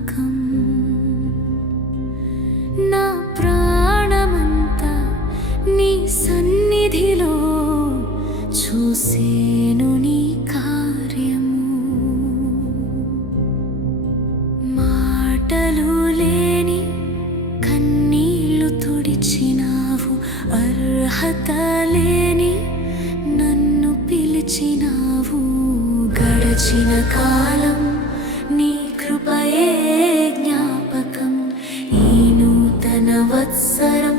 జ్ఞాపకం. నా ప్రాణమంతా నీ సన్నిధిలో చూసేను నీ కార్యము. మాటలు లేని కన్నీళ్లు తుడిచినావు, అర్హత లేని నన్ను పిలిచినావు. గడచిన కాలం నీ కృపయే జ్ఞాపకం, ఈ నూతన వత్సరం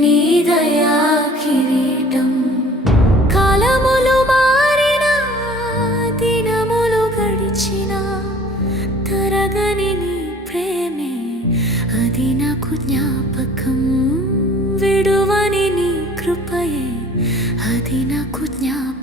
నీ దయా కిరీటం. కాలములు మారినా, దినములు గడిచినా, తరగని నీ ప్రేమే అది నాకు జ్ఞాపకం. విడువని నీ కృపయే అది నాకు జ్ఞాపకం.